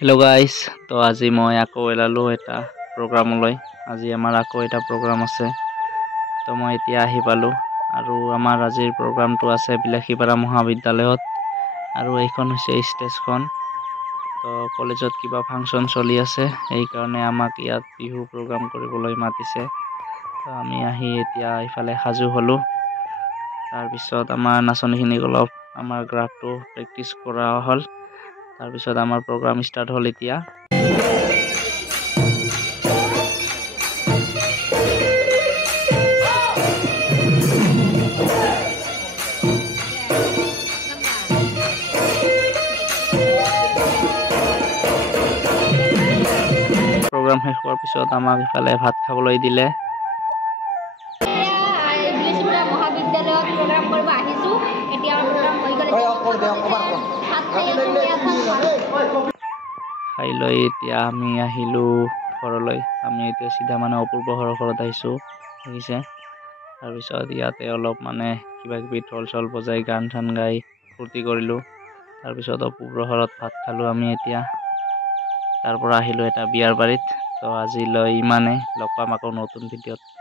Hello' guys, তো আজি মই আকৌ ওলালোঁ এটা প্ৰগ্ৰামলৈ। আজি আমাৰ আকৌ এটা প্ৰগ্ৰাম আছে, তো মই এতিয়া আহি পালোঁ। আৰু আমাৰ আজিৰ প্ৰগ্ৰামটো আছে বিলাসীপাৰা মহাবিদ্যালয়ত। আৰু এইখন হৈছে ষ্টেজখন। তো কলেজত কিবা ফাংচন চলি আছে, সেইকাৰণে আমাক ইয়াত বিহু প্ৰগ্ৰাম কৰিবলৈ মাতিছে। তো আমি আহি এতিয়া ইফালে সাজু হ'লোঁ। তাৰপিছত আমাৰ নাচনীখিনিক অলপ আমাৰ গ্ৰাফটো প্ৰেক্টিচ কৰা হ'ল। তাৰপিছত আমাৰ প্ৰগ্ৰাম ষ্টাৰ্ট হ'ল এতিয়া। প্ৰগ্ৰাম শেষ হোৱাৰ পিছত আমাক ইফালে ভাত খাবলৈ দিলে। মহাবিদ্যালয়ত প্ৰগ্ৰাম কৰিব আহিছোঁ। এতিয়া প্ৰগ্ৰাম হৈ গ'লে খাই লৈ এতিয়া আমি আহিলোঁ ঘৰলৈ। আমি এতিয়া চিধা অপূৰ্ব হৰৰ ঘৰত আহিছোঁ, দেখিছে। তাৰপিছত ইয়াতে অলপ কিবা কিবি ঢোল চল বজাই গান চান গাই ফূৰ্তি কৰিলোঁ। তাৰপিছত অপূৰ্ব হৰত ভাত খালোঁ আমি এতিয়া। তাৰ পৰা আহিলোঁ এটা বিয়াৰ বাৰীত। তো আজিলৈ ইমানেই, লগ পাম আকৌ নতুন ভিডিঅ'ত।